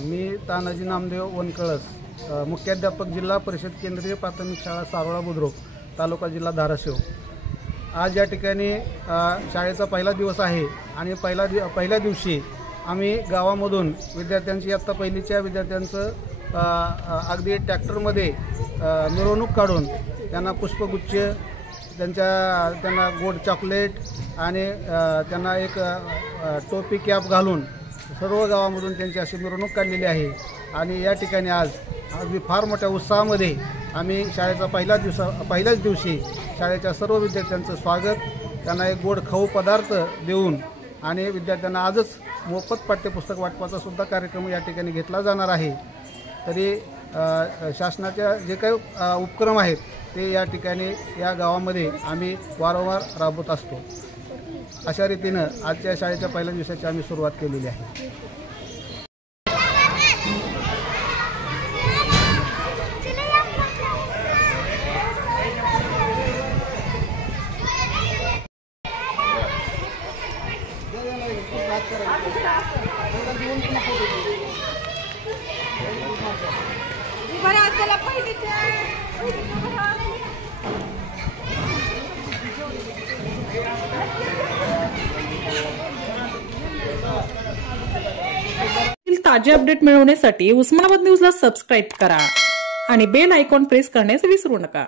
मी तानाजी नामदेव वनकळस, मुख्याध्यापक जिल्हा परिषद केंद्रीय प्राथमिक शाळा सारोळा बुद्रुक, तालुका जिल्हा धाराशिव। आज या ठिकाणी शाळेचा पहिला दिवस आहे आणि पहिल्या दिवशी आम्ही गावामधून विद्यार्थ्यांची इयत्ता पहिलीच्या विद्यार्थ्यांचं अगदी ट्रॅक्टरमध्ये मिरवणूक काढून त्यांना पुष्पगुच्छ, त्यांना गोड चॉकलेट आणि त्यांना एक टोपी कॅप घालून सर्व गावामधून त्यांची अशी मिरवणूक काढलेली आहे। आणि या ठिकाणी आज अगदी फार मोठ्या उत्साहामध्ये आम्ही शाळेचा पहिल्याच दिवशी शाळेच्या सर्व विद्यार्थ्यांचं स्वागत, त्यांना एक गोड खाऊ पदार्थ देऊन आणि विद्यार्थ्यांना आजच मोफत पाठ्यपुस्तक वाटपाचा सुद्धा कार्यक्रम या ठिकाणी घेतला जाणार आहे। तरी शासनाच्या जे काही उपक्रम आहेत ते या ठिकाणी या गावामध्ये आम्ही वारंवार राबवत असतो। अशा रीतीनं आजच्या शाळेच्या पहिल्या दिवसाची आम्ही सुरुवात केलेली आहे। ताजे अपडेट मिळवण्यासाठी उस्मानाबाद न्यूजला सबस्क्राईब करा आणि बेल आयकॉन प्रेस करण्यास विसरू नका।